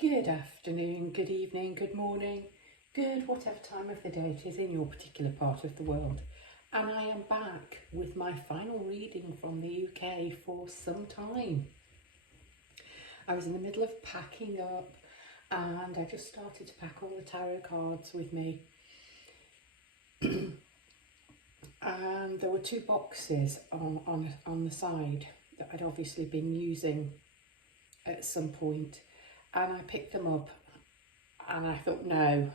Good afternoon, good evening, good morning, good whatever time of the day it is in your particular part of the world. And I am back with my final reading from the UK for some time. I was in the middle of packing up and I just started to pack all the tarot cards with me. And there were two boxes on the side that I'd obviously been using at some point. And I picked them up and I thought, no,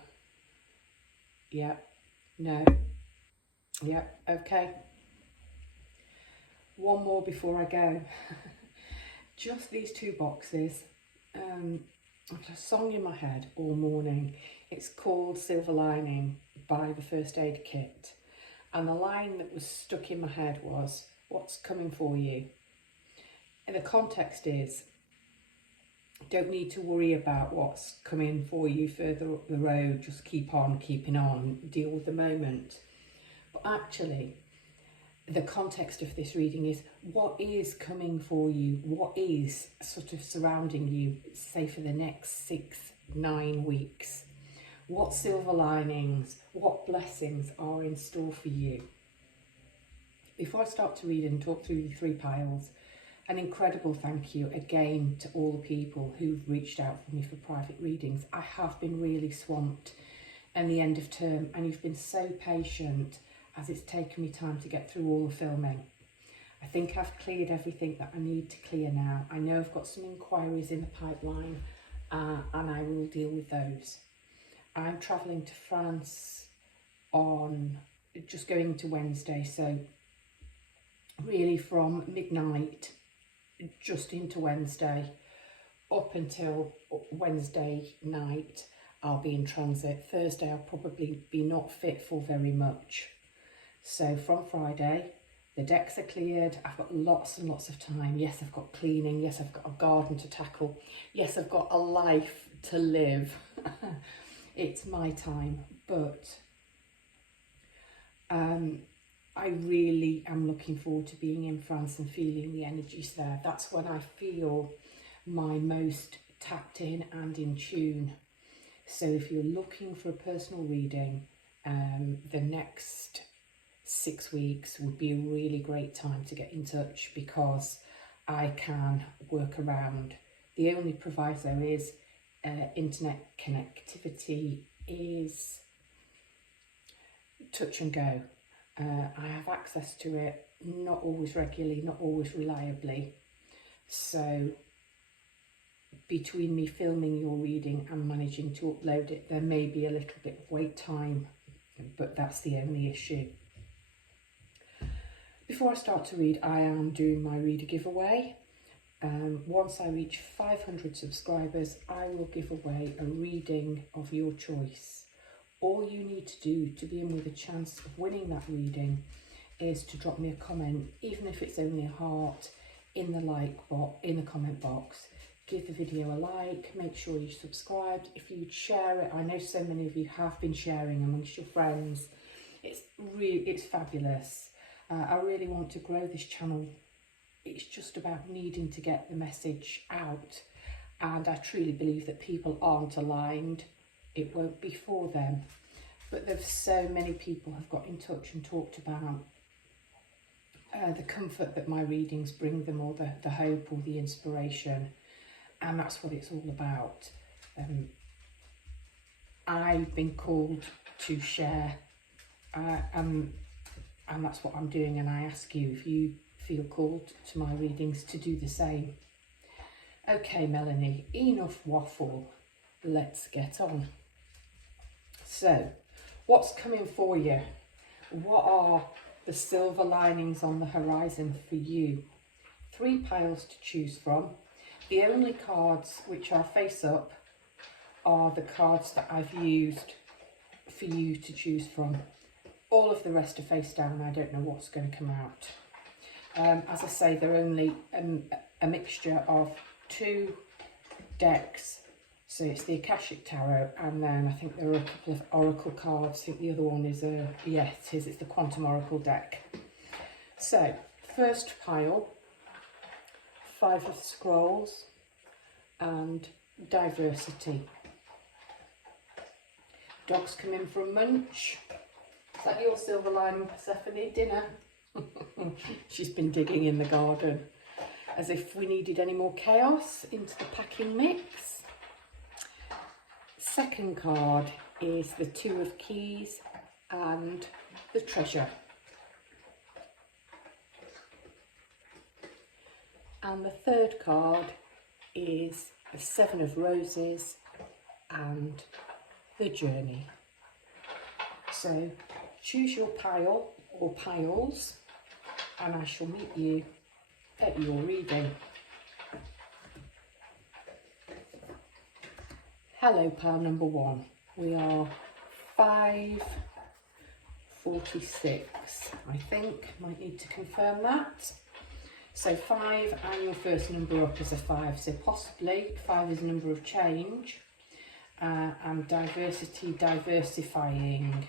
okay. One more before I go. Just these two boxes. I've got a song in my head all morning. It's called Silver Lining by the First Aid Kit. And the line that was stuck in my head was, what's coming for you? And the context is, don't need to worry about what's coming for you further up the road, just keep on keeping on, deal with the moment. But actually, the context of this reading is what is coming for you, what is sort of surrounding you, say for the next 6-9 weeks. What silver linings, what blessings are in store for you? Before I start to read and talk through the three piles, an incredible thank you again to all the people who've reached out for me for private readings. I have been really swamped in the end of term and you've been so patient as it's taken me time to get through all the filming. I think I've cleared everything that I need to clear now. I know I've got some inquiries in the pipeline and I will deal with those. I'm travelling to France on just going to Wednesday, so really from midnight just into Wednesday up until Wednesday night I'll be in transit. Thursday I'll probably be not fit for very much. So from Friday the decks are cleared, I've got lots and lots of time. Yes, I've got cleaning, yes I've got a garden to tackle, yes I've got a life to live. It's my time, but I really am looking forward to being in France and feeling the energies there. That's when I feel my most tapped in and in tune. So if you're looking for a personal reading, the next 6 weeks would be a really great time to get in touch because I can work around. The only proviso is internet connectivity is touch and go. I have access to it, not always regularly, not always reliably. So between me filming your reading and managing to upload it, there may be a little bit of wait time, but that's the only issue. Before I start to read, I am doing my reader giveaway. Once I reach 500 subscribers, I will give away a reading of your choice. All you need to do to be in with a chance of winning that reading is to drop me a comment, even if it's only a heart, in the comment box. Give the video a like, make sure you're subscribed. If you'd share it, I know so many of you have been sharing amongst your friends. It's fabulous. I really want to grow this channel. It's just about needing to get the message out, and I truly believe that people aren't aligned. It won't be for them, but there's so many people have got in touch and talked about the comfort that my readings bring them, or the hope or the inspiration, and that's what it's all about. I've been called to share, and that's what I'm doing, and I ask you, if you feel called to my readings, to do the same. Okay, Melanie, enough waffle, let's get on. So, what's coming for you? What are the silver linings on the horizon for you? 3 piles to choose from. The only cards which are face up are the cards that I've used for you to choose from. All of the rest are face down. I don't know what's going to come out. As I say, they're only a mixture of 2 decks. So it's the Akashic Tarot, and then I think there are a couple of Oracle cards. I think the other one is it's the Quantum Oracle deck. So, first pile, 5 of Scrolls and diversity. Dog's come in for a munch. Is that your silver lining, Persephone? Dinner? She's been digging in the garden as if we needed any more chaos into the packing mix. Second card is the Two of Keys and the Treasure. And the third card is the Seven of Roses and the Journey. So choose your pile or piles and I shall meet you at your reading. Hello, pile number 1. We are 546, I think. Might need to confirm that. So 5 and your first number up is a 5. So possibly 5 is a number of change and diversity, diversifying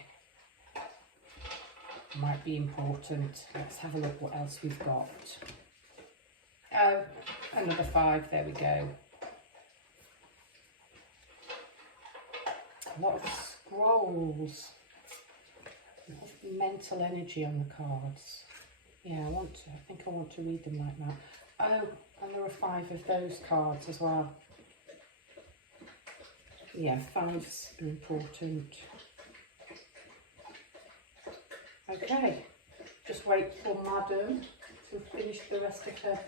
might be important. Let's have a look what else we've got. Oh, another 5, there we go. A lot of scrolls, a lot of mental energy on the cards. Yeah, I think I want to read them like that. Oh, and there are 5 of those cards as well. Yeah, 5s are important. Okay, just wait for Madam to finish the rest of her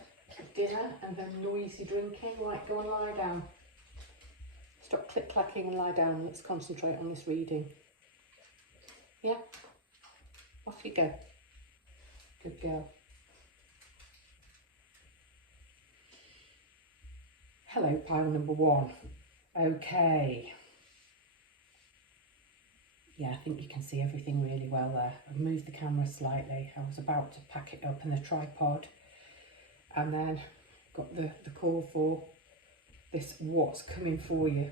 dinner and then noisy drinking. Right, go and lie down. Stop click-clacking and lie down. Let's concentrate on this reading. Yeah? Off you go. Good girl. Hello, pile number 1. Okay. Yeah, I think you can see everything really well there. I've moved the camera slightly. I was about to pack it up in the tripod and then got the call for this what's coming for you.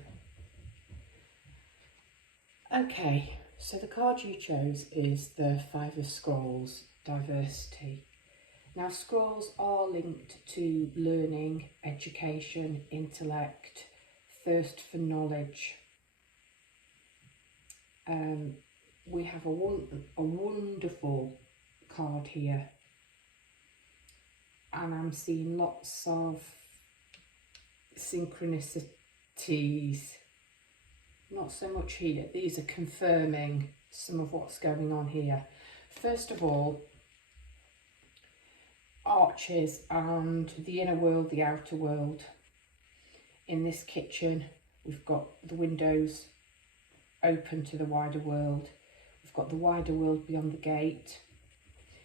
Okay, so the card you chose is the 5 of Scrolls, diversity. Now scrolls are linked to learning, education, intellect, thirst for knowledge. We have a wonderful card here and I'm seeing lots of synchronicities. Not so much here. These are confirming some of what's going on here. First of all, arches and the inner world, the outer world. In this kitchen, we've got the windows open to the wider world. We've got the wider world beyond the gate.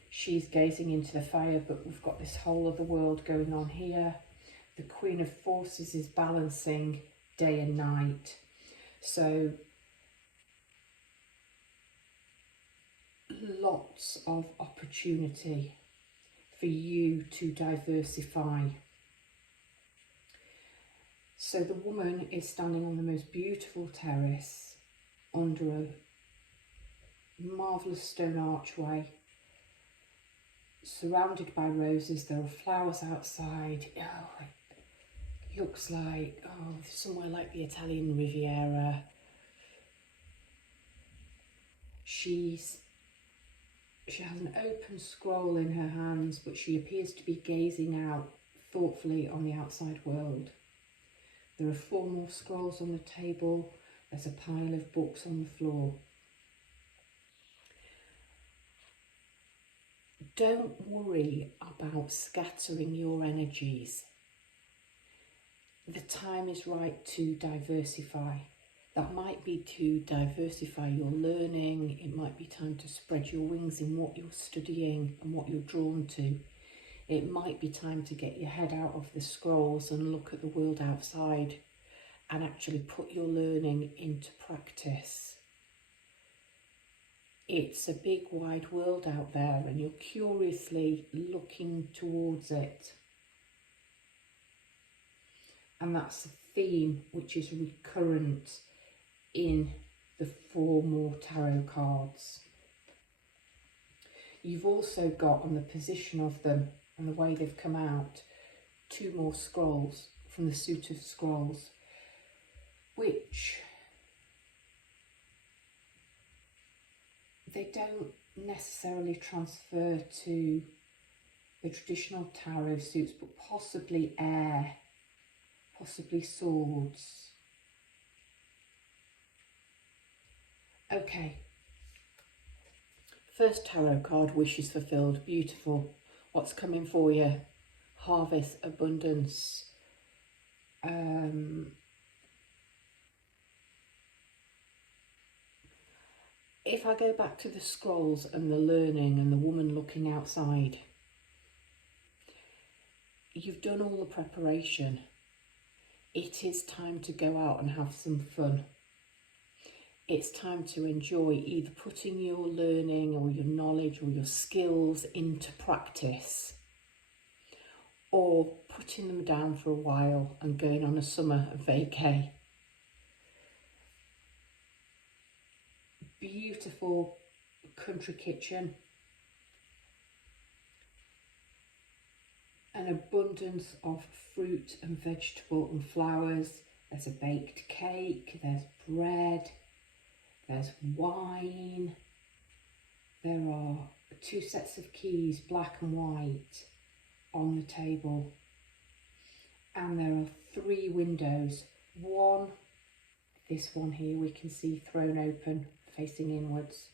She's gazing into the fire, but we've got this whole other world going on here. The Queen of Forces is balancing day and night. So lots of opportunity for you to diversify. So the woman is standing on the most beautiful terrace under a marvellous stone archway, surrounded by roses. There are flowers outside. Oh, it looks like somewhere like the Italian Riviera. She has an open scroll in her hands, but she appears to be gazing out thoughtfully on the outside world. There are 4 more scrolls on the table. There's a pile of books on the floor. Don't worry about scattering your energies. The time is right to diversify. That might be to diversify your learning. It might be time to spread your wings in what you're studying and what you're drawn to. It might be time to get your head out of the scrolls and look at the world outside and actually put your learning into practice. It's a big wide world out there and you're curiously looking towards it. And that's a theme which is recurrent in the 4 more tarot cards. You've also got, on the position of them and the way they've come out, 2 more scrolls from the suit of scrolls. which they don't necessarily transfer to the traditional tarot suits, but possibly air, possibly swords. Okay, first tarot card, wishes fulfilled, beautiful. What's coming for you? Harvest, abundance. If I go back to the scrolls and the learning and the woman looking outside, you've done all the preparation. It is time to go out and have some fun. It's time to enjoy either putting your learning or your knowledge or your skills into practice, or putting them down for a while and going on a summer vacay. Beautiful country kitchen. An abundance of fruit and vegetable and flowers. There's a baked cake, there's bread, there's wine. There are 2 sets of keys, black and white, on the table. And there are 3 windows. One, this one here, we can see thrown open, facing inwards.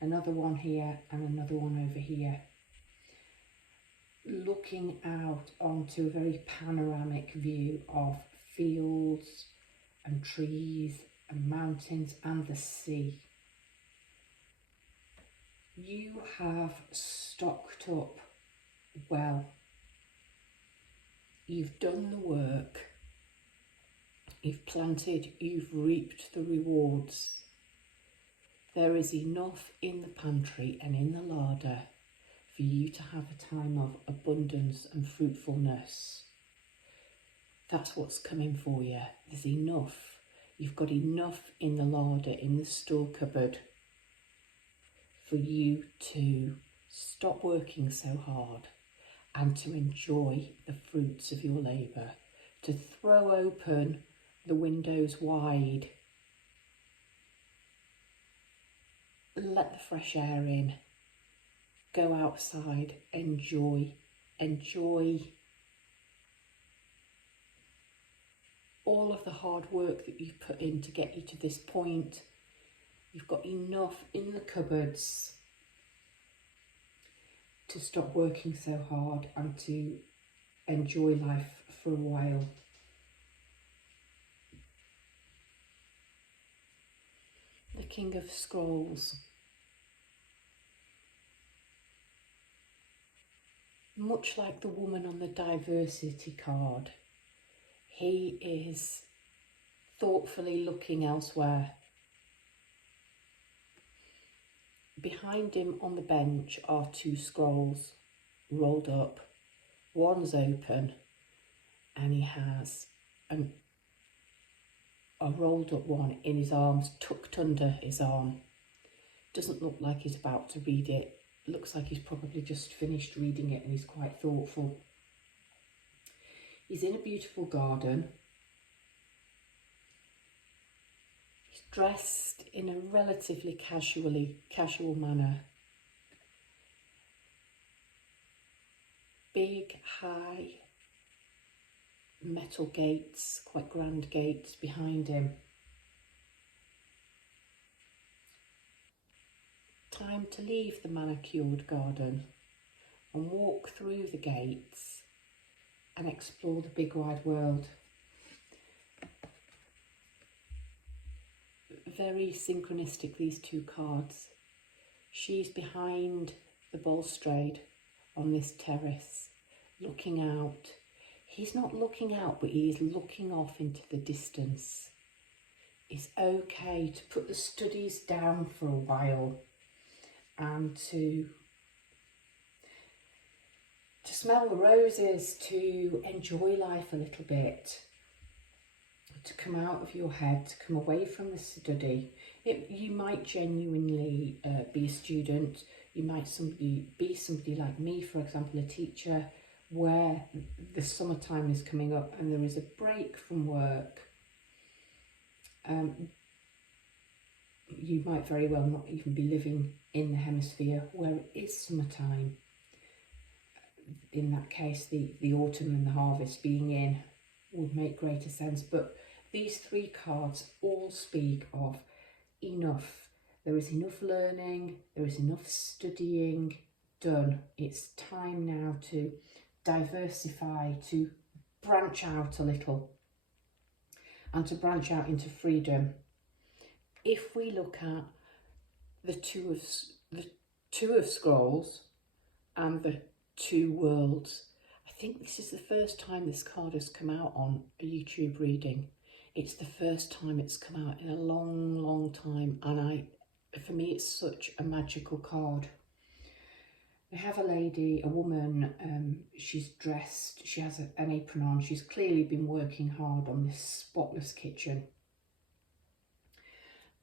Another one here and another one over here, looking out onto a very panoramic view of fields and trees and mountains and the sea. You have stocked up well. You've done the work. You've planted, you've reaped the rewards. There is enough in the pantry and in the larder for you to have a time of abundance and fruitfulness. That's what's coming for you. There's enough. You've got enough in the larder, in the store cupboard, for you to stop working so hard and to enjoy the fruits of your labour, to throw open the windows wide, let the fresh air in, go outside, enjoy all of the hard work that you've put in to get you to this point. You've got enough in the cupboards to stop working so hard and to enjoy life for a while. The King of Scrolls. Much like the woman on the diversity card, he is thoughtfully looking elsewhere. Behind him on the bench are 2 scrolls rolled up. One's open and he has a rolled up one in his arms, tucked under his arm. Doesn't look like he's about to read it. Looks like he's probably just finished reading it and he's quite thoughtful. He's in a beautiful garden. He's dressed in a relatively casual manner. Big, high metal gates, quite grand gates behind him. Time to leave the manicured garden and walk through the gates and explore the big wide world. Very synchronistic, these 2 cards. She's behind the balustrade on this terrace, looking out. He's not looking out, but he is looking off into the distance. It's okay to put the studies down for a while and to smell the roses, to enjoy life a little bit, to come out of your head, to come away from the study. You might genuinely be a student. You might be somebody like me, for example, a teacher, where the summertime is coming up and there is a break from work You might very well not even be living in the hemisphere where it is summertime. In that case, the autumn and the harvest being in would make greater sense. But these three cards all speak of enough. There is enough learning, there is enough studying done. It's time now to diversify, to branch out a little, and to branch out into freedom. If we look at the two of scrolls and the two worlds, I think this is the first time this card has come out on a YouTube reading. It's the first time it's come out in a long time, and for me it's such a magical card. We have a lady, a woman, she's dressed, she has an apron on, she's clearly been working hard on this spotless kitchen.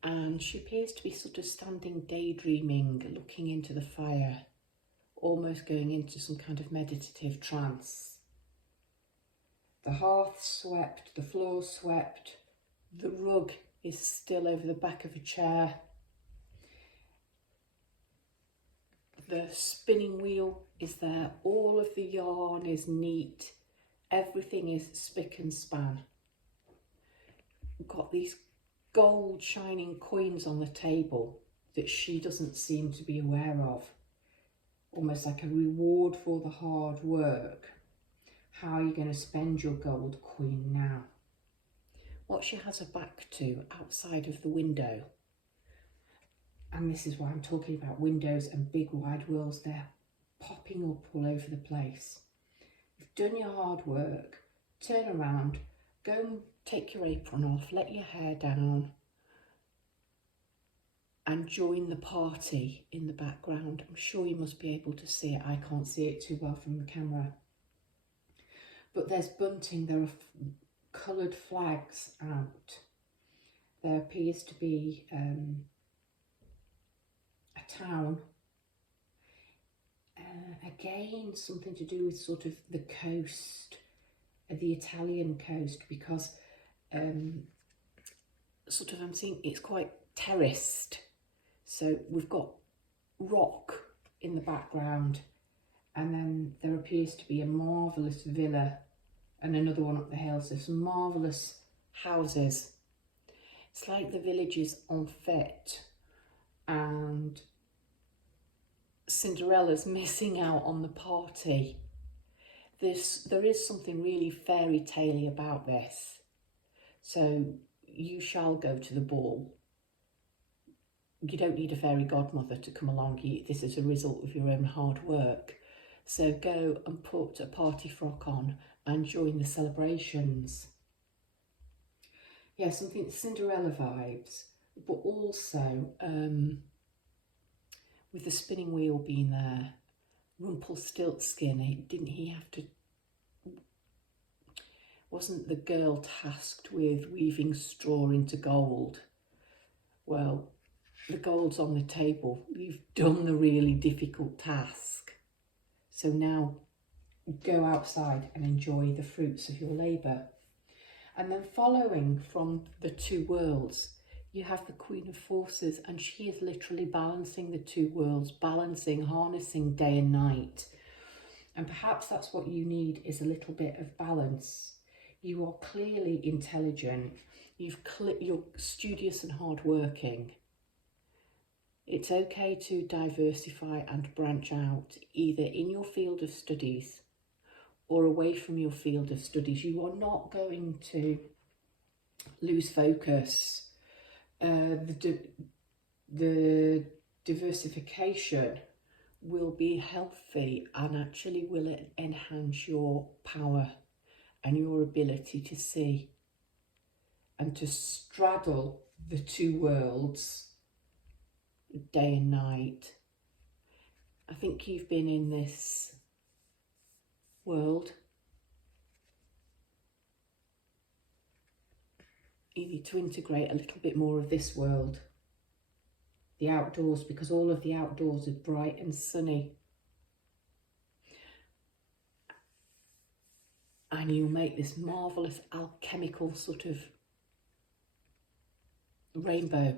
And she appears to be sort of standing daydreaming, looking into the fire, almost going into some kind of meditative trance. The hearth swept, the floor swept, the rug is still over the back of a chair. The spinning wheel is there, all of the yarn is neat, everything is spick and span. We've got these gold shining coins on the table that she doesn't seem to be aware of, almost like a reward for the hard work. How are you going to spend your gold coin now? What she has her back to outside of the window, and this is why I'm talking about windows and big wide worlds, they're popping up all over the place. You've done your hard work, turn around, go and take your apron off, let your hair down and join the party in the background. I'm sure you must be able to see it. I can't see it too well from the camera. But there's bunting, there are coloured flags out. There appears to be a town. Again, something to do with sort of the coast, the Italian coast, because sort of I'm seeing it's quite terraced. So we've got rock in the background, and then there appears to be a marvellous villa and another one up the hill. So some marvellous houses. It's like the village is en fête and Cinderella's missing out on the party. There is something really fairy tale-y about this. So you shall go to the ball. You don't need a fairy godmother to come along. This is a result of your own hard work. So go and put a party frock on and join the celebrations. Yeah, something Cinderella vibes, but also with the spinning wheel being there, Rumpelstiltskin, didn't he have to, wasn't the girl tasked with weaving straw into gold? Well, the gold's on the table. You've done the really difficult task. So now go outside and enjoy the fruits of your labour. And then following from the two worlds, you have the Queen of Forces, and she is literally balancing the two worlds, balancing, harnessing day and night. And perhaps that's what you need, is a little bit of balance. You are clearly intelligent. You're studious and hardworking. It's okay to diversify and branch out, either in your field of studies or away from your field of studies. You are not going to lose focus. The diversification will be healthy and actually will enhance your power and your ability to see and to straddle the two worlds day and night. I think you've been in this world. You need to integrate a little bit more of this world, the outdoors, because all of the outdoors is bright and sunny. And you'll make this marvellous alchemical sort of rainbow.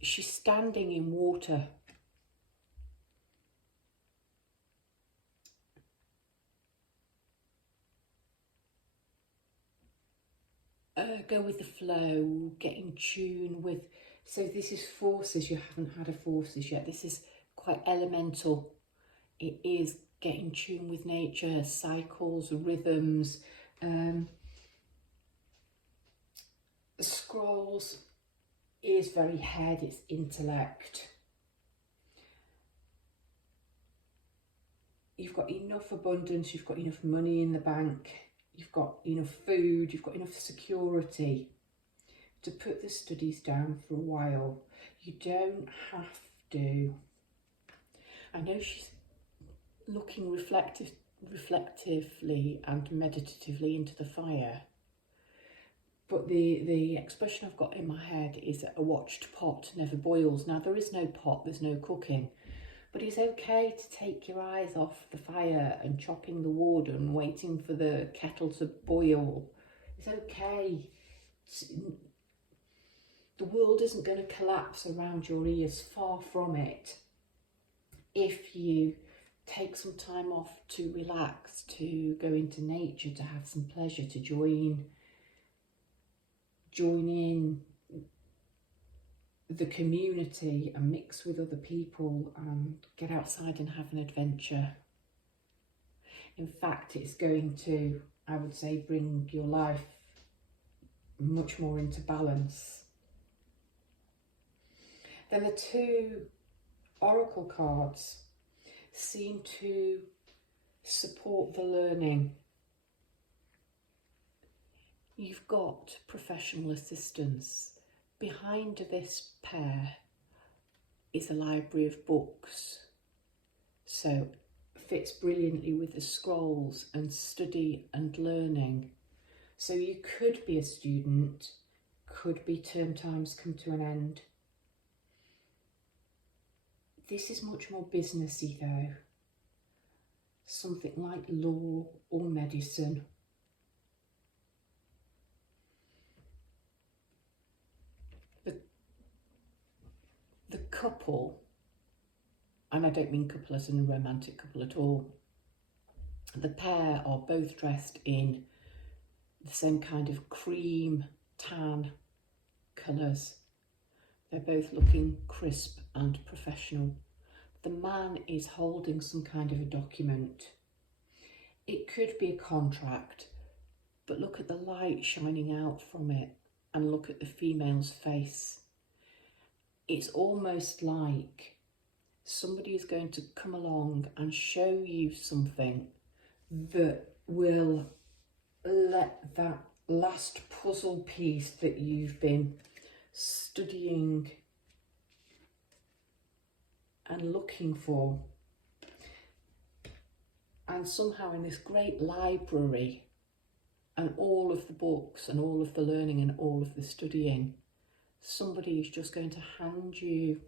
She's standing in water. Go with the flow, get in tune with, so this is forces, you haven't had a forces yet, this is quite elemental. It is get in tune with nature, cycles, rhythms. Scrolls is very head, it's intellect. You've got enough abundance, you've got enough money in the bank, you've got enough food, you've got enough security to put the studies down for a while. You don't have to. I know she's looking reflectively and meditatively into the fire, but the expression I've got in my head is a watched pot never boils. Now there is no pot, there's no cooking, but it's okay to take your eyes off the fire and chopping the wood and waiting for the kettle to boil. It's okay. The world isn't going to collapse around your ears, far from it. If you take some time off to relax, to go into nature, to have some pleasure, to join in the community and mix with other people and get outside and have an adventure. In fact, it's going to, I would say, bring your life much more into balance. Then the two oracle cards seem to support the learning. You've got professional assistance. Behind this pair is a library of books, so fits brilliantly with the scrolls and study and learning. So you could be a student, could be term times come to an end. This is much more businessy though, something like law or medicine. The couple, and I don't mean couple as in a romantic couple at all, the pair are both dressed in the same kind of cream tan colours. They're both looking crisp and professional. The man is holding some kind of a document. It could be a contract, but look at the light shining out from it and look at the female's face. It's almost like somebody is going to come along and show you something that will let that last puzzle piece that you've been studying and looking for. And somehow in this great library and all of the books and all of the learning and all of the studying, somebody is just going to hand you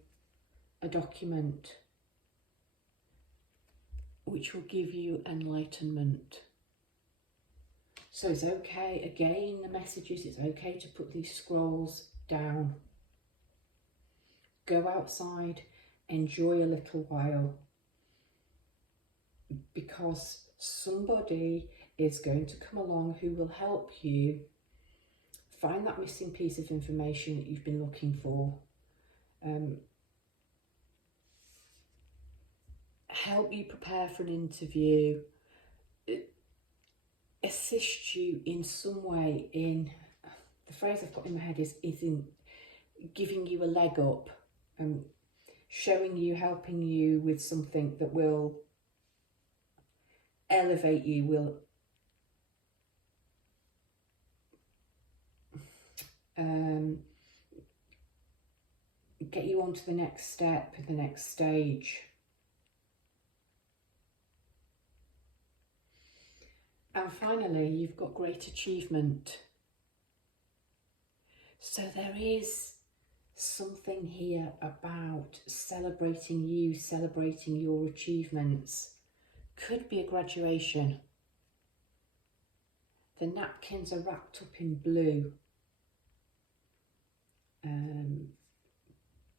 a document which will give you enlightenment. So it's okay, again, the message is it's okay to put these scrolls down. Go outside, enjoy a little while, because somebody is going to come along who will help you find that missing piece of information that you've been looking for, help you prepare for an interview, assist you in some way in, the phrase I've got in my head is in giving you a leg up, showing you, helping you with something that will elevate you, will get you on to the next step, the next stage. And finally, you've got great achievement. So there is something here about celebrating you, celebrating your achievements. Could be a graduation. The napkins are wrapped up in blue,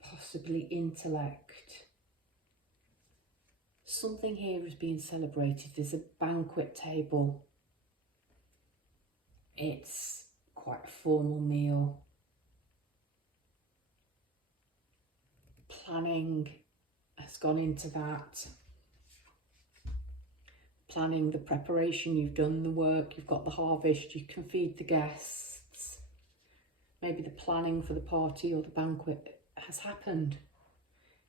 possibly intellect. Something here is being celebrated. There's a banquet table. It's quite a formal meal. Planning has gone into that. Planning the preparation, you've done the work, you've got the harvest, you can feed the guests. Maybe the planning for the party or the banquet has happened.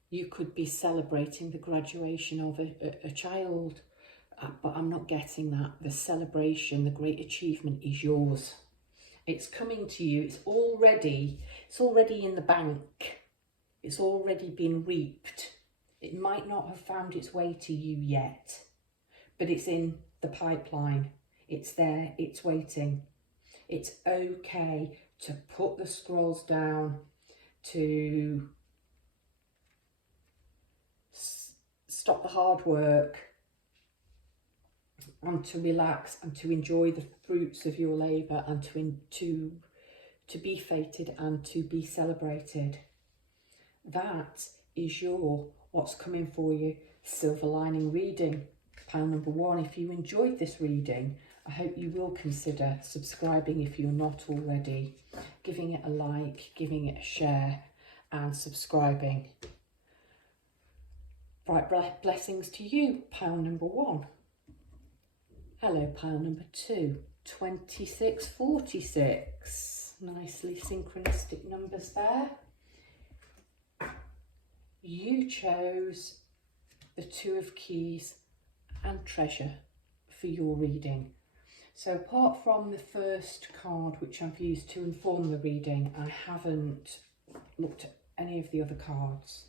You could be celebrating the graduation of a child, but I'm not getting that. The celebration, the great achievement is yours. It's coming to you. It's already in the bank. It's already been reaped. It might not have found its way to you yet, but it's in the pipeline. It's there, it's waiting. It's okay to put the scrolls down, to stop the hard work, and to relax and to enjoy the fruits of your labour, and to be feted and to be celebrated. That is what's coming for you. Silver lining reading, pile number 1. If you enjoyed this reading, I hope you will consider subscribing if you're not already, giving it a like, giving it a share, and subscribing. Bright blessings to you, pile number 1. Hello, pile number 2. 2646. Nicely synchronistic numbers there. You chose the 2 of Keys and Treasure for your reading. So apart from the first card, which I've used to inform the reading, I haven't looked at any of the other cards.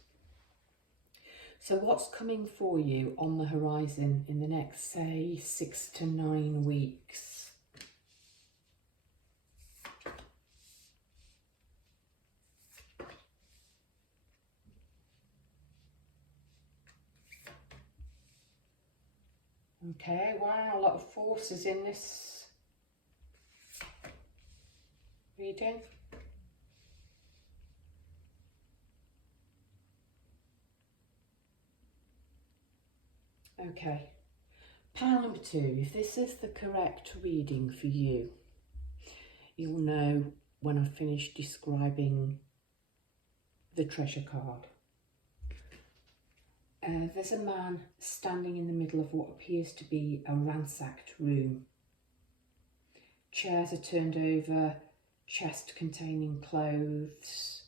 So what's coming for you on the horizon in the next, say, 6 to 9 weeks? Okay, wow, a lot of forces in this reading. Okay, pile number 2, if this is the correct reading for you, you'll know when I finish describing the treasure card. There's a man standing in the middle of what appears to be a ransacked room. Chairs are turned over, chest containing clothes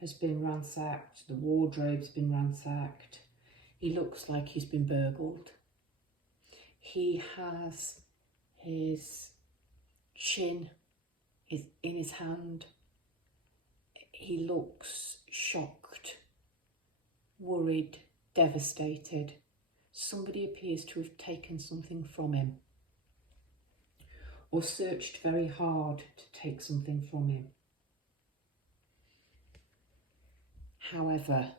has been ransacked, the wardrobe's been ransacked. He looks like he's been burgled. He has his chin in his hand. He looks shocked, worried, devastated. Somebody appears to have taken something from him, or searched very hard to take something from him. However,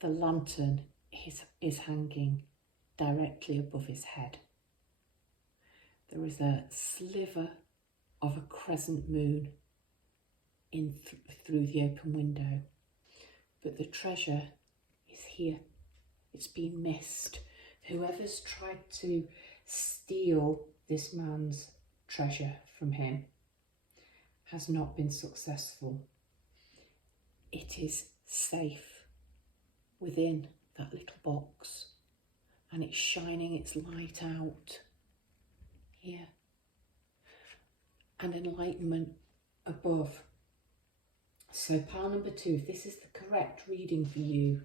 the lantern is hanging directly above his head. There is a sliver of a crescent moon through the open window, but the treasure is here. It's been missed. Whoever's tried to steal this man's treasure from him has not been successful. It is safe within that little box, and it's shining its light out here, and enlightenment above. So pile number 2, if this is the correct reading for you,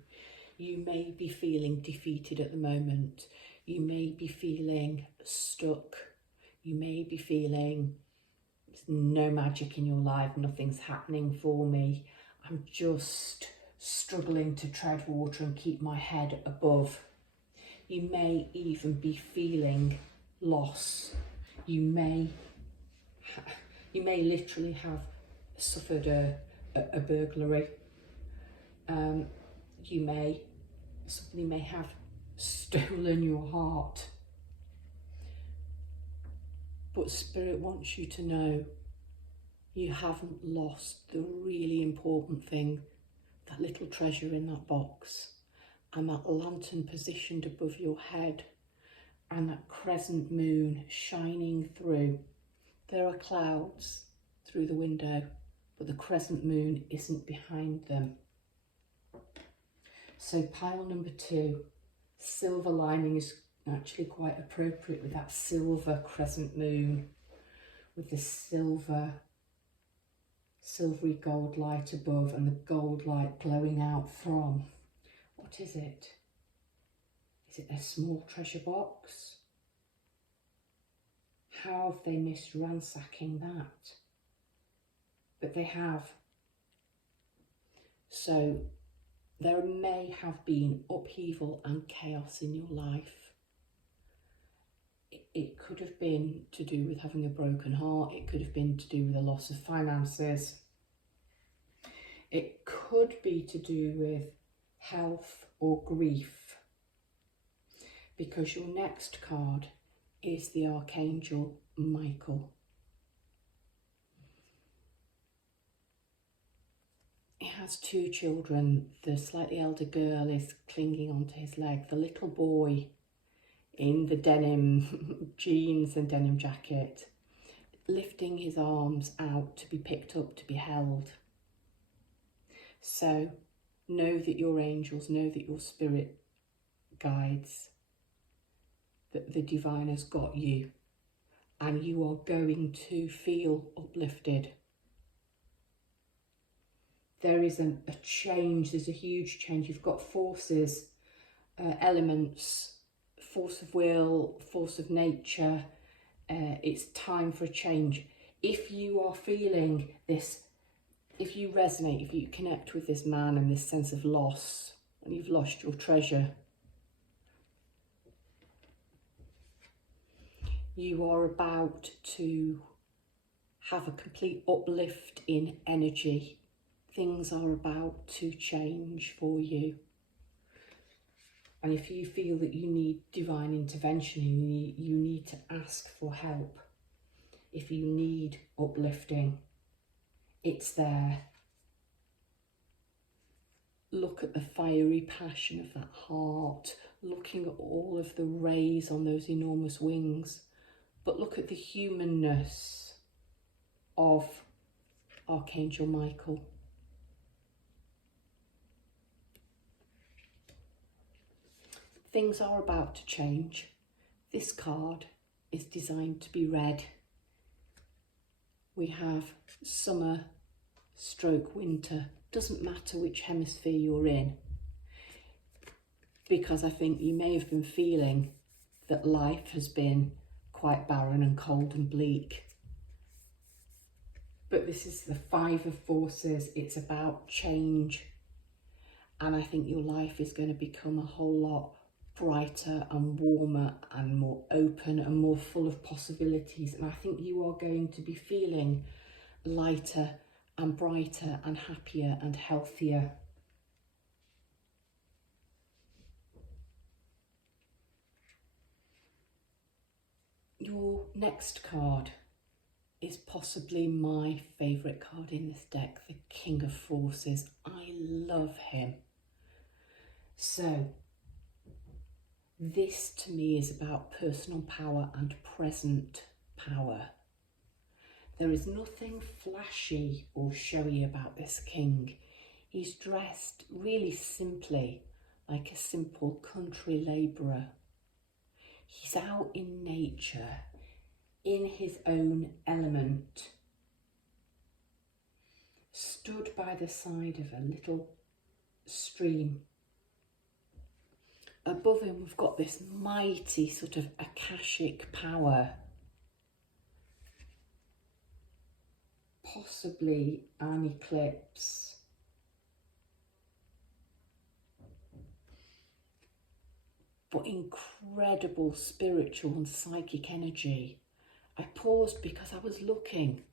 you may be feeling defeated at the moment. You may be feeling stuck. You may be feeling there's no magic in your life, nothing's happening for me. I'm just struggling to tread water and keep my head above. You may even be feeling loss. You may literally have suffered a burglary. Somebody may have stolen your heart. But Spirit wants you to know you haven't lost the really important thing, that little treasure in that box, and that lantern positioned above your head, and that crescent moon shining through. There are clouds through the window, but the crescent moon isn't behind them. So pile number 2, silver lining, is actually quite appropriate with that silver crescent moon, with the silvery gold light above and the gold light glowing out from, what is it? Is it a small treasure box? How have they missed ransacking that? But they have. So there may have been upheaval and chaos in your life. It could have been to do with having a broken heart. It could have been to do with a loss of finances. It could be to do with health or grief, because your next card is the Archangel Michael. He has 2 children. The slightly elder girl is clinging onto his leg. The little boy in the denim jeans and denim jacket, lifting his arms out to be picked up, to be held. So know that your angels, know that your spirit guides, that the divine has got you, and you are going to feel uplifted. There is a change, there's a huge change. You've got forces, elements, force of will, force of nature. It's time for a change. If you are feeling this, if you resonate, if you connect with this man and this sense of loss, and you've lost your treasure, you are about to have a complete uplift in energy. Things are about to change for you. And if you feel that you need divine intervention, you need to ask for help. If you need uplifting, it's there. Look at the fiery passion of that heart, looking at all of the rays on those enormous wings, but look at the humanness of Archangel Michael. Things are about to change. This card is designed to be read. We have summer stroke winter. Doesn't matter which hemisphere you're in, because I think you may have been feeling that life has been quite barren and cold and bleak. But this is the 5 of forces. It's about change. And I think your life is going to become a whole lot brighter and warmer and more open and more full of possibilities. And I think you are going to be feeling lighter and brighter and happier and healthier. Your next card is possibly my favourite card in this deck, the King of Forces. I love him. So this to me is about personal power and present power. There is nothing flashy or showy about this king. He's dressed really simply, like a simple country labourer. He's out in nature, in his own element, stood by the side of a little stream. Above him we've got this mighty sort of Akashic power, possibly an eclipse, but incredible spiritual and psychic energy. I paused because I was looking,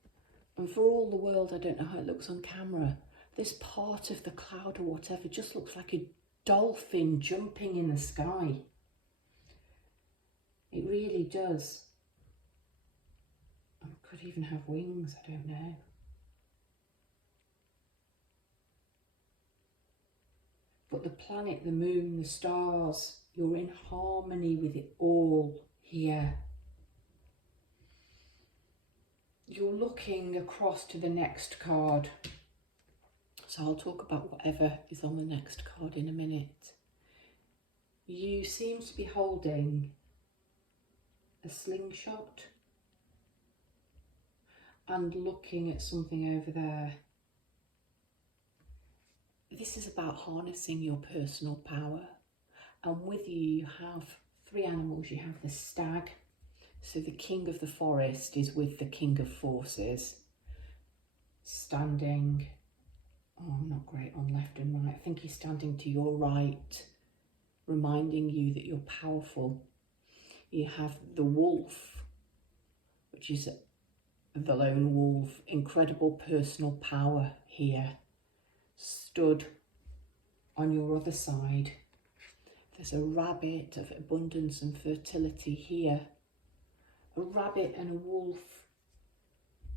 and for all the world I don't know how it looks on camera, this part of the cloud or whatever just looks like a dolphin jumping in the sky. It really does. could even have wings, I don't know. But the planet, the moon, the stars, you're in harmony with it all here. You're looking across to the next card. So I'll talk about whatever is on the next card in a minute. You seem to be holding a slingshot and looking at something over there. This is about harnessing your personal power. And with you have 3 animals. You have the stag. So the king of the forest is with the king of forces, standing, oh, I'm not great on left and right. I think he's standing to your right, reminding you that you're powerful. You have the wolf, which is the lone wolf, incredible personal power here, stood on your other side. There's a rabbit of abundance and fertility here. A rabbit and a wolf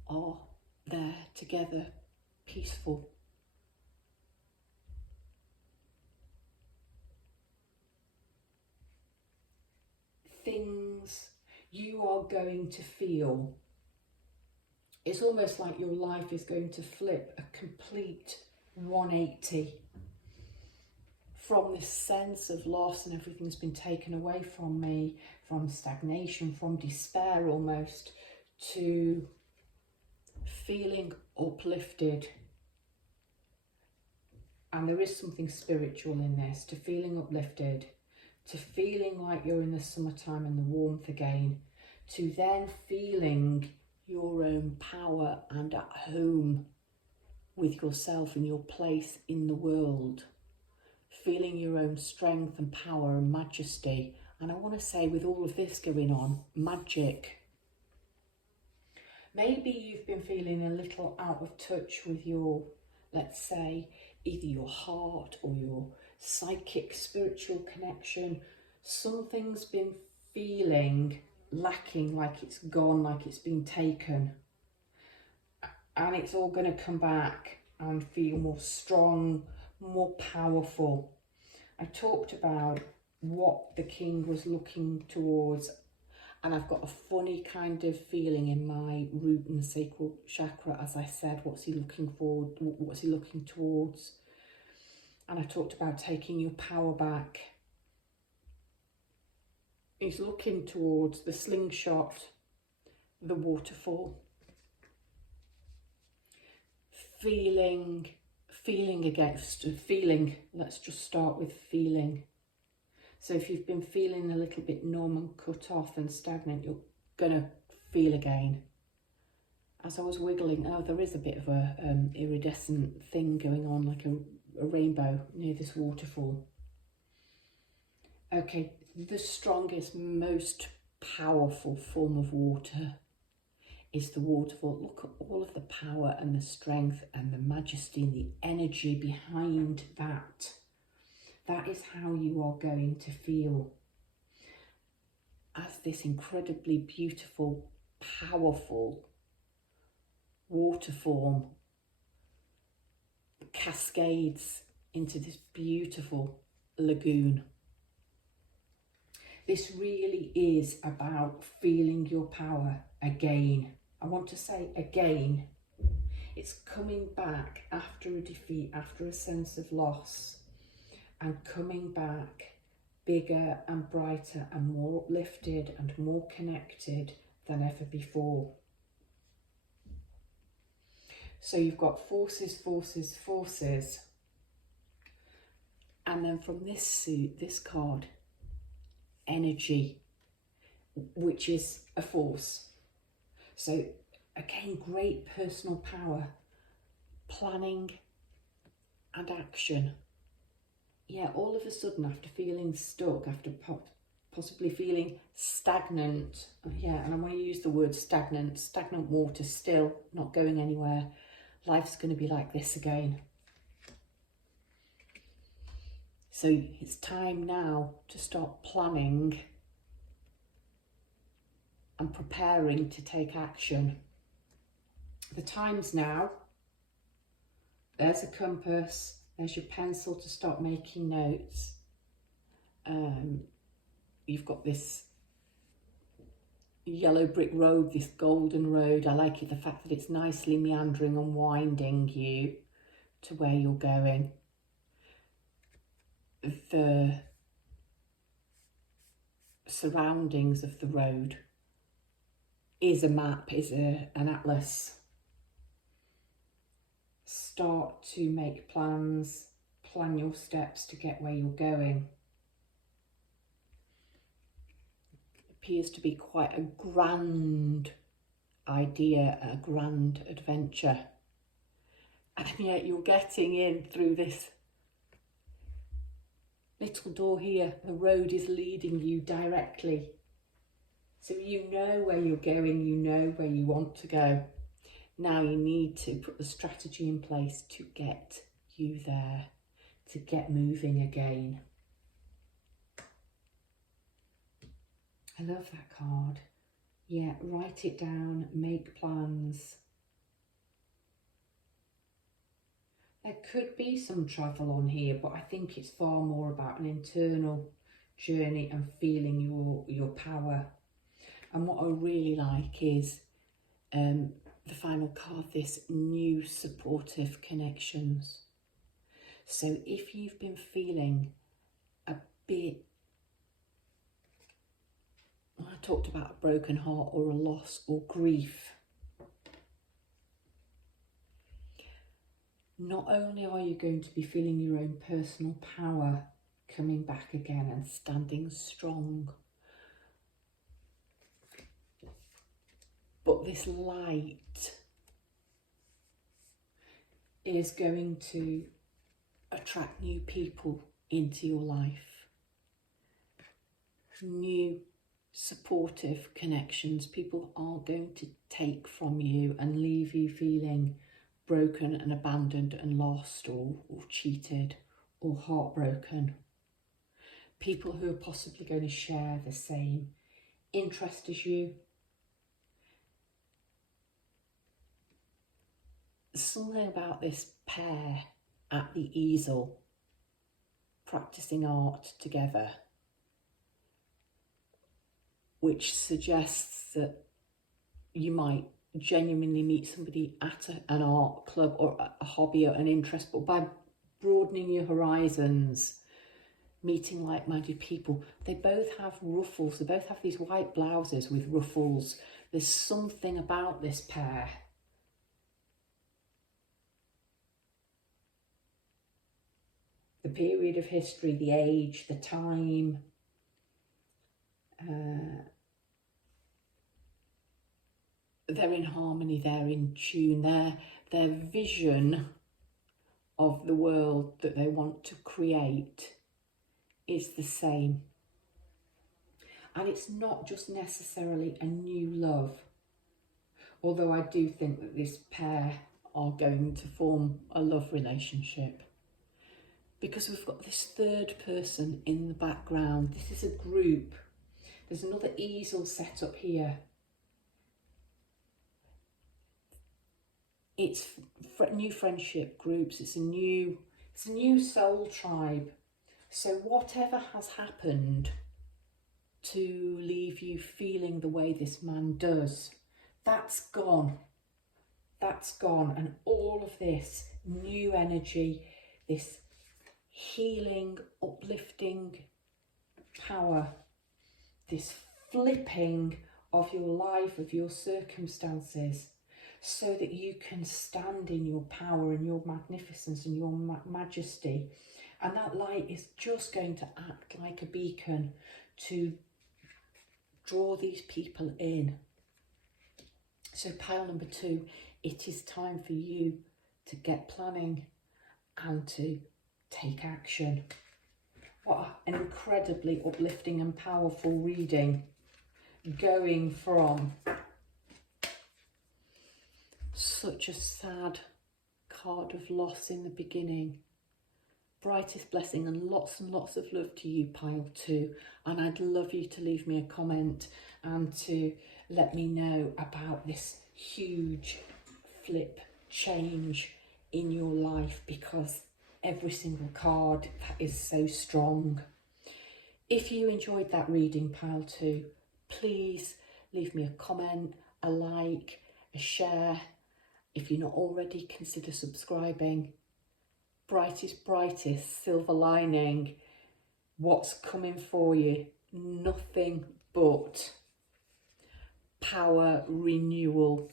are there together, peaceful. Things you are going to feel. It's almost like your life is going to flip a complete 180 from this sense of loss and everything's been taken away from me, from stagnation, from despair almost, to feeling uplifted. And there is something spiritual in this, to feeling uplifted, to feeling like you're in the summertime and the warmth again, to then feeling your own power and at home with yourself and your place in the world. Feeling your own strength and power and majesty. And I want to say, with all of this going on, magic. Maybe you've been feeling a little out of touch with your, let's say, either your heart or your psychic spiritual connection. Something's been feeling lacking, like it's gone, like it's been taken. And it's all going to come back and feel more strong, more powerful. I talked about what the king was looking towards, and I've got a funny kind of feeling in my root and sacral chakra. As I said, what's he looking for? What's he looking towards? And I talked about taking your power back. He's looking towards the slingshot, the waterfall, feeling against feeling. Let's just start with feeling. So if you've been feeling a little bit numb and cut off and stagnant, you're gonna feel again. As I was wiggling, oh, there is a bit of a iridescent thing going on, like a rainbow near this waterfall. Okay, the strongest, most powerful form of water is the waterfall. Look at all of the power and the strength and the majesty and the energy behind that. That is how you are going to feel as this incredibly beautiful, powerful water form cascades into this beautiful lagoon. This really is about feeling your power again. I want to say again. It's coming back after a defeat, after a sense of loss, and coming back bigger and brighter and more uplifted and more connected than ever before. So you've got forces, forces, forces. And then from this card, energy, which is a force. So again, great personal power, planning and action. Yeah, all of a sudden, after feeling stuck, after possibly feeling stagnant, yeah, and I want to use the word stagnant water, still not going anywhere, life's going to be like this again. So it's time now to start planning and preparing to take action. The time's now. There's a compass. There's your pencil to start making notes. You've got this yellow brick road, this golden road. I like it, the fact that it's nicely meandering and winding you to where you're going. The surroundings of the road is a map, is an atlas. Start to make plans, plan your steps to get where you're going. Appears to be quite a grand idea, a grand adventure. And yet you're getting in through this little door here. The road is leading you directly. So you know where you're going, you know where you want to go. Now you need to put the strategy in place to get you there, to get moving again. I love that card. Yeah, write it down, make plans. There could be some travel on here, but I think it's far more about an internal journey and feeling your power. And what I really like is the final card, this new supportive connections. So if you've been feeling a bit, I talked about a broken heart or a loss or grief, not only are you going to be feeling your own personal power coming back again and standing strong, but this light is going to attract new people into your life. New supportive connections. People aren't going to take from you and leave you feeling broken and abandoned and lost or cheated or heartbroken. People who are possibly going to share the same interest as you. Something about this pair at the easel practicing art together, which suggests that you might genuinely meet somebody at an art club or a hobby or an interest, but by broadening your horizons, meeting like-minded people. They both have ruffles, they both have these white blouses with ruffles. There's something about this pair. The period of history, the age, the time, they're in harmony, they're in tune, their vision of the world that they want to create is the same. And it's not just necessarily a new love, although I do think that this pair are going to form a love relationship, because we've got this third person in the background. This is a group. There's another easel set up here. It's new friendship groups. It's a new soul tribe. So whatever has happened to leave you feeling the way this man does, that's gone. That's gone. And all of this new energy, this healing, uplifting power, this flipping of your life, of your circumstances, so that you can stand in your power and your magnificence and your majesty. And that light is just going to act like a beacon to draw these people in. So pile number 2, it is time for you to get planning and to take action. What an incredibly uplifting and powerful reading, going from such a sad card of loss in the beginning. Brightest blessing and lots of love to you, pile 2. And I'd love you to leave me a comment and to let me know about this huge flip change in your life, because every single card is so strong. If you enjoyed that reading, pile 2, please leave me a comment, a like, a share. If you're not already, consider subscribing. Brightest, brightest, silver lining. What's coming for you? Nothing but power, renewal,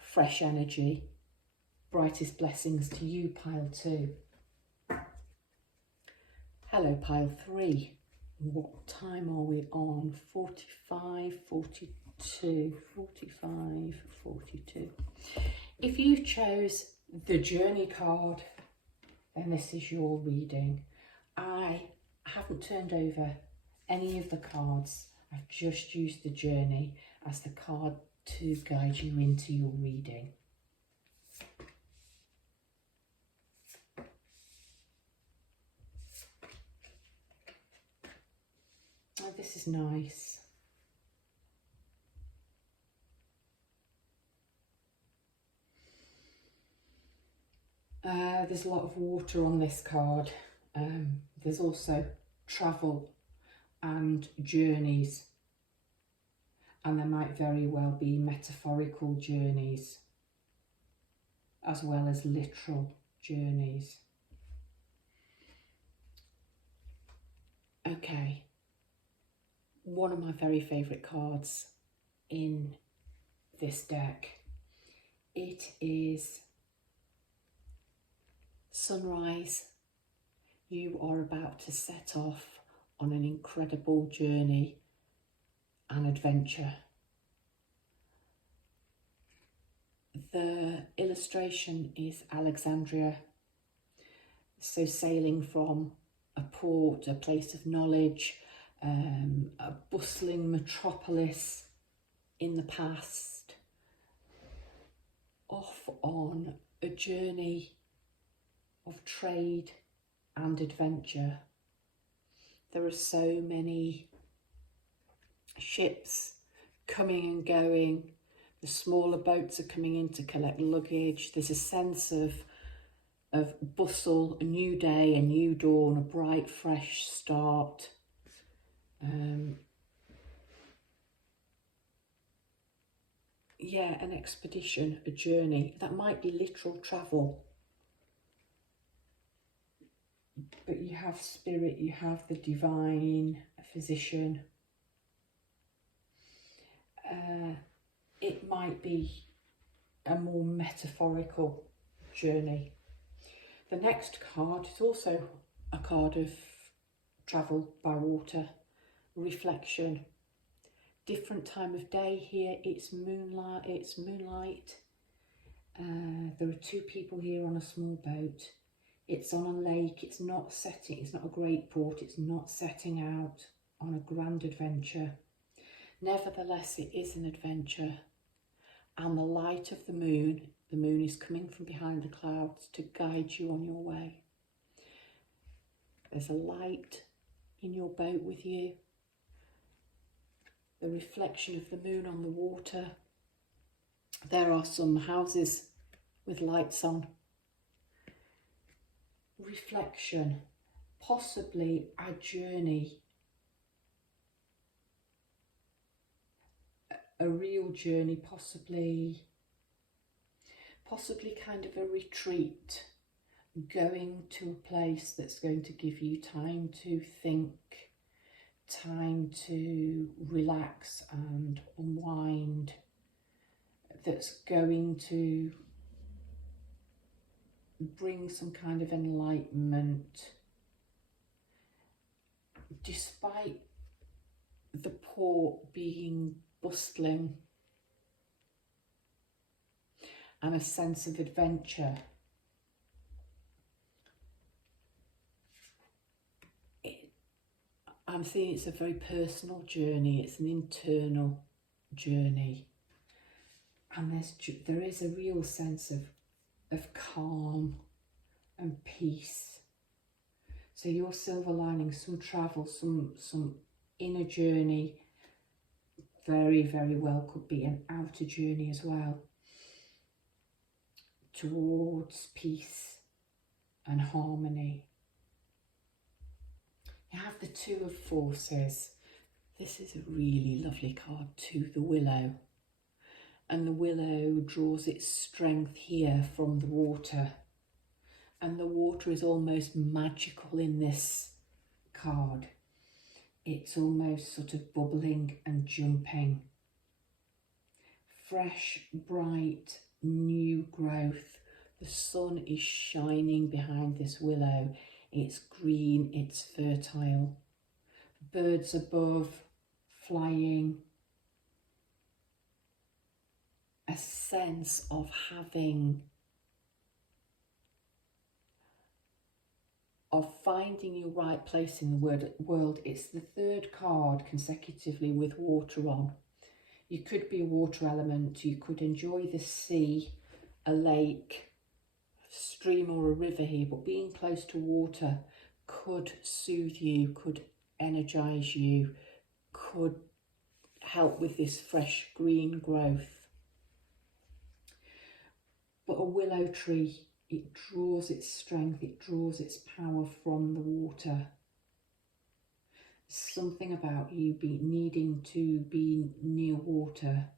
fresh energy. Brightest blessings to you, pile 2. Hello, pile 3. What time are we on? 45, 42, 45, 42. If you chose the journey card, then this is your reading. I haven't turned over any of the cards. I've just used the journey as the card to guide you into your reading. Oh, this is nice. There's a lot of water on this card. There's also travel and journeys, and there might very well be metaphorical journeys as well as literal journeys. Okay, one of my very favourite cards in this deck. It is Sunrise. You are about to set off on an incredible journey and adventure. The illustration is Alexandria, so sailing from a port, a place of knowledge, a bustling metropolis in the past, off on a journey of trade and adventure. There are so many ships coming and going. The smaller boats are coming in to collect luggage. There's a sense of bustle, a new day, a new dawn, a bright, fresh start. Yeah, an expedition, a journey. That might be literal travel. But you have spirit, you have the divine, a physician. It might be a more metaphorical journey. The next card is also a card of travel by water, reflection. Different time of day here. It's moonlight. There are 2 people here on a small boat. It's on a lake. It's not a great port. It's not setting out on a grand adventure. Nevertheless, it is an adventure. And the light of the moon is coming from behind the clouds to guide you on your way. There's a light in your boat with you. The reflection of the moon on the water. There are some houses with lights on. Reflection, possibly a journey, a real journey, possibly kind of a retreat, going to a place that's going to give you time to think, time to relax and unwind, that's going to bring some kind of enlightenment, despite the port being bustling, and a sense of adventure. I'm seeing it's a very personal journey. It's an internal journey, and there is a real sense of calm and peace. So your silver lining, some travel, some inner journey, very, very well could be an outer journey as well. towards peace and harmony. You have the Two of Forces. This is a really lovely card too, the Willow. And the Willow draws its strength here from the water. And the water is almost magical in this card. It's almost sort of bubbling and jumping. Fresh, bright, new growth. The sun is shining behind this willow. It's green, it's fertile. Birds above, flying. A sense of finding your right place in the world. It's the third card consecutively with water on. You could be a water element, you could enjoy the sea, a lake, a stream or a river here, but being close to water could soothe you, could energise you, could help with this fresh green growth. But a willow tree, it draws its strength, it draws its power from the water. Something about you needing to be near water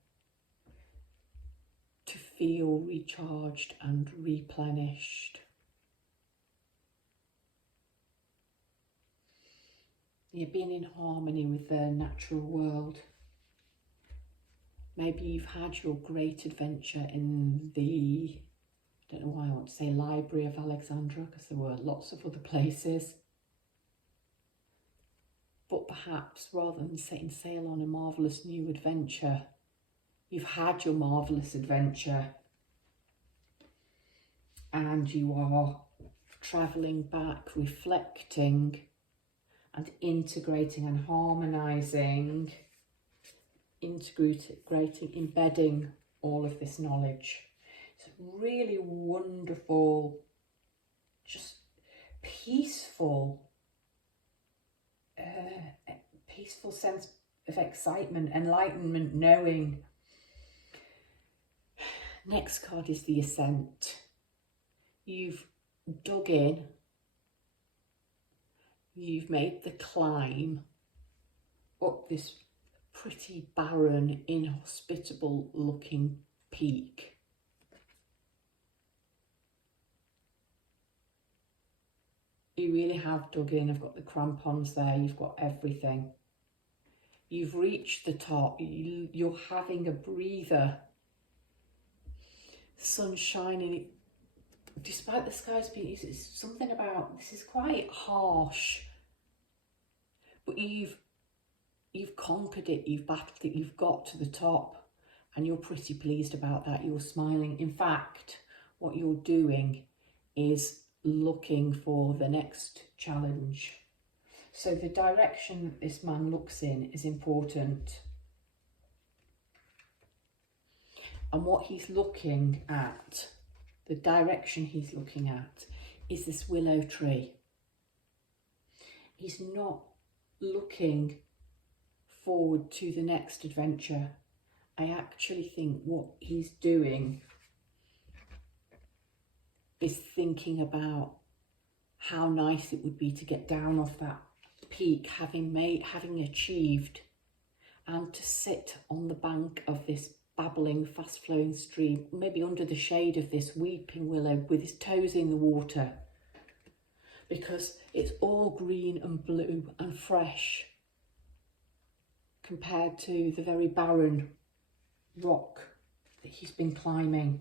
to feel recharged and replenished. You're being in harmony with the natural world. Maybe you've had your great adventure in the, I don't know why I want to say Library of Alexandria, because there were lots of other places. But perhaps rather than setting sail on a marvellous new adventure, you've had your marvellous adventure and you are travelling back, reflecting and integrating and harmonising, integrating, embedding all of this knowledge. It's a really wonderful, just peaceful sense of excitement, enlightenment, knowing. Next card is the Ascent. You've dug in, you've made the climb up this pretty barren, inhospitable looking peak. You really have dug in. I've got the crampons there, you've got everything. You've reached the top, you're having a breather. Sun shining, despite the skies being, it's something about, this is quite harsh, but you've conquered it, you've battled it, you've got to the top, and you're pretty pleased about that. You're smiling. In fact, what you're doing is looking for the next challenge. So the direction that this man looks in is important. And what he's looking at, the direction he's looking at, is this willow tree. He's not looking forward to the next adventure. I actually think what he's doing is thinking about how nice it would be to get down off that peak, having achieved, and to sit on the bank of this babbling, fast-flowing stream, maybe under the shade of this weeping willow with his toes in the water, because it's all green and blue and fresh compared to the very barren rock that he's been climbing.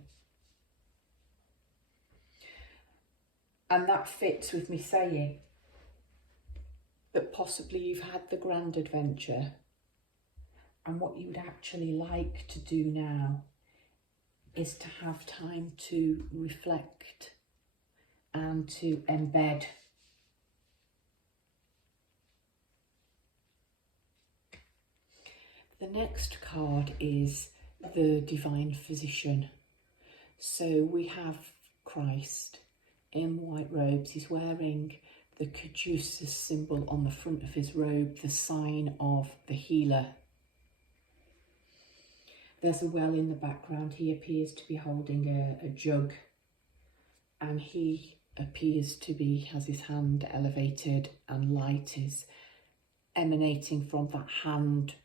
And that fits with me saying that possibly you've had the grand adventure, and what you would actually like to do now is to have time to reflect and to embed. The next card is the Divine Physician. So we have Christ in white robes. He's wearing the caduceus symbol on the front of his robe, the sign of the healer. There's a well in the background. He appears to be holding a jug and he appears to be, has his hand elevated, and light is emanating from that hand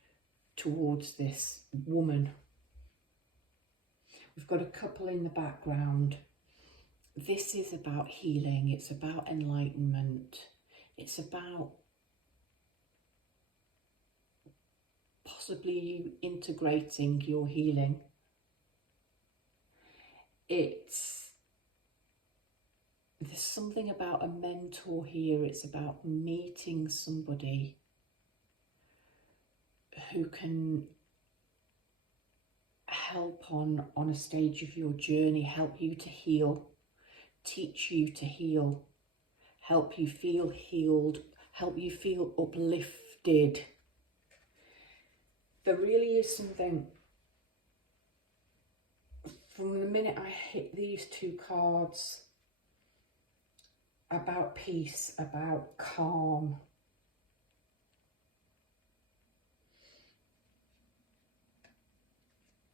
towards this woman. We've got a couple in the background. This is about healing, it's about enlightenment, it's about possibly you integrating your healing. There's something about a mentor here. It's about meeting somebody who can help on a stage of your journey, help you to heal, teach you to heal, help you feel healed, help you feel uplifted. There really is something, from the minute I hit these two cards, about peace, about calm.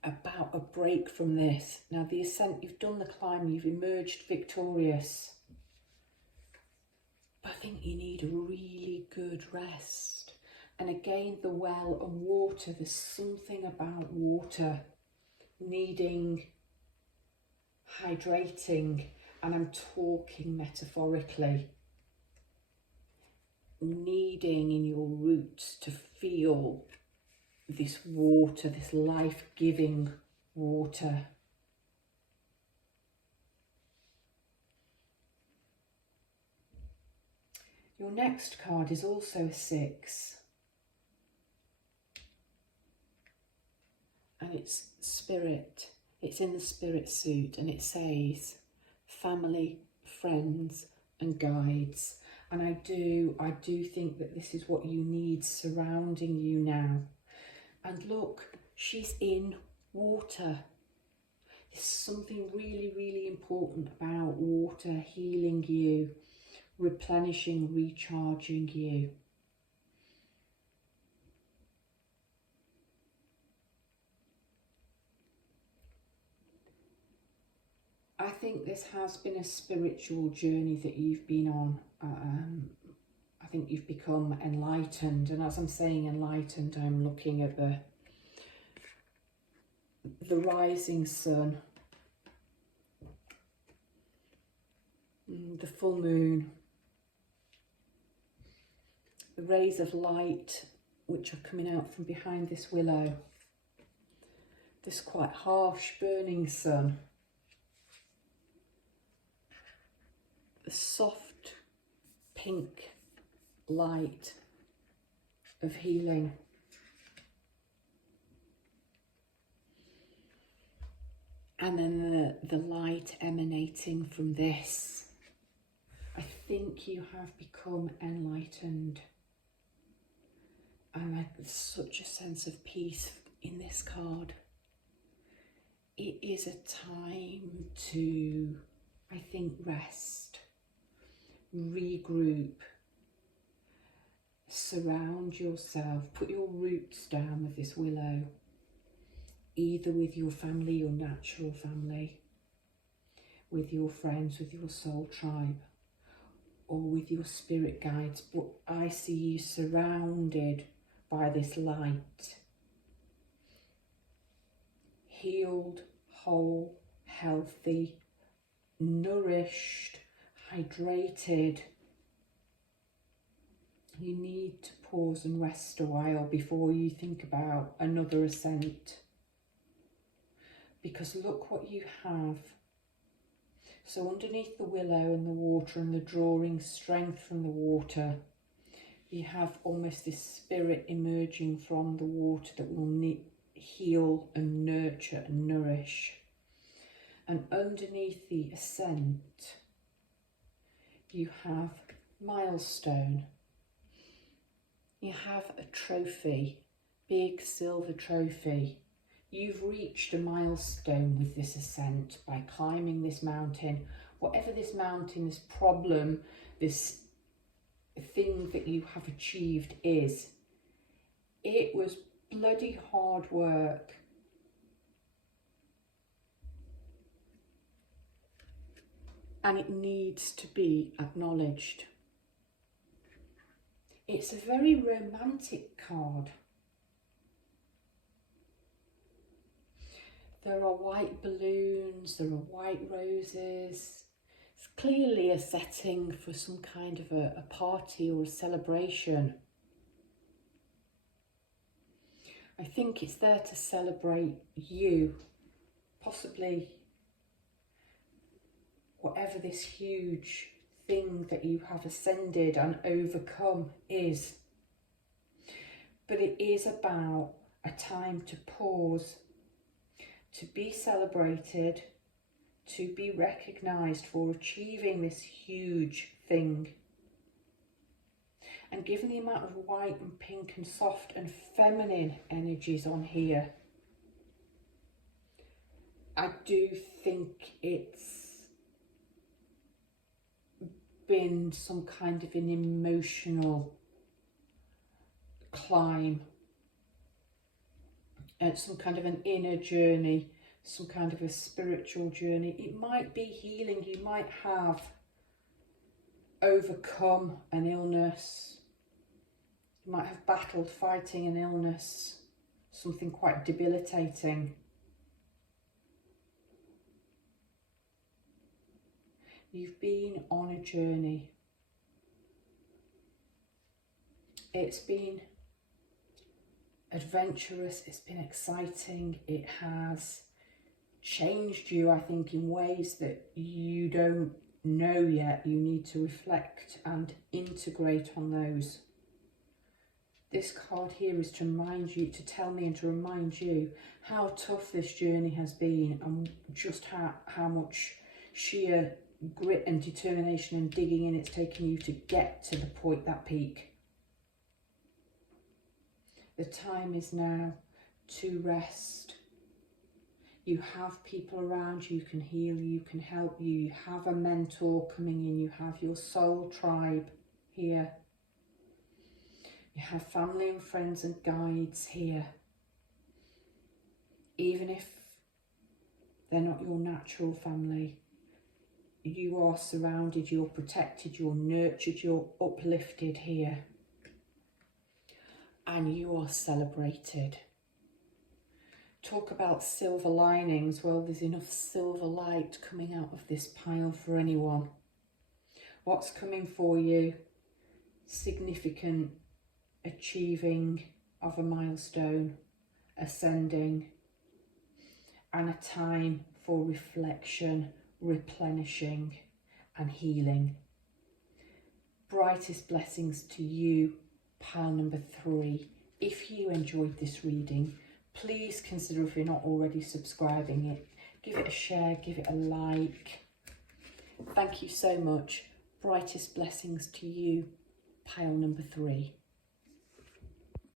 About a break from this. Now the ascent, you've done the climb, you've emerged victorious. But I think you need a really good rest. And again, the well and water, there's something about water needing hydrating, and I'm talking metaphorically, needing in your roots to feel this water, this life-giving water. Your next card is also a 6. And it's spirit. It's in the spirit suit, and it says family, friends and guides. And I do think that this is what you need surrounding you now. And look, she's in water. There's something really, really important about water healing you, replenishing, recharging you. I think this has been a spiritual journey that you've been on. I think you've become enlightened, and as I'm saying enlightened, I'm looking at the rising sun, the full moon, the rays of light which are coming out from behind this willow, this quite harsh burning sun, the soft pink light of healing. And then the light emanating from this. I think you have become enlightened. And there's such a sense of peace in this card. It is a time to, I think, rest, regroup, surround yourself, put your roots down with this willow, either with your family, your natural family, with your friends, with your soul tribe, or with your spirit guides. But I see you surrounded by this light, healed, whole, healthy, nourished, hydrated. You need to pause and rest a while before you think about another ascent. Because look what you have. So underneath the willow and the water and the drawing strength from the water, you have almost this spirit emerging from the water that will heal and nurture and nourish. And underneath the ascent, you have milestone. You have a trophy, big silver trophy. You've reached a milestone with this ascent by climbing this mountain. Whatever this mountain, this problem, this thing that you have achieved is, it was bloody hard work. and it needs to be acknowledged. It's a very romantic card. There are white balloons, there are white roses. It's clearly a setting for some kind of a party or a celebration. I think it's there to celebrate you, possibly whatever this huge thing that you have ascended and overcome is. But it is about a time to pause, to be celebrated, to be recognised for achieving this huge thing. And given the amount of white and pink and soft and feminine energies on here, I do think it's been some kind of an emotional climb, some kind of an inner journey, some kind of a spiritual journey. It might be healing. You might have overcome an illness. You might have battled fighting an illness, something quite debilitating. You've been on a journey. It's been adventurous, it's been exciting, it has changed you, I think, in ways that you don't know yet. You need to reflect and integrate on those. This card here is to remind you, to tell me and to remind you how tough this journey has been, and just how much sheer grit and determination and digging in it's taken you to get to the point, that peak. The time is now to rest. You have people around you who can heal you, can help you. You have a mentor coming in. You have your soul tribe here. You have family and friends and guides here. Even if they're not your natural family, you are surrounded, you're protected, you're nurtured, you're uplifted here. And you are celebrated. Talk about silver linings. Well, there's enough silver light coming out of this pile for anyone. What's coming for you? Significant achieving of a milestone, ascending, and a time for reflection, replenishing and healing. Brightest blessings to you, pile number 3. If you enjoyed this reading, please consider, if you're not already subscribing it, give it a share, give it a like. Thank you so much. Brightest blessings to you, pile number 3.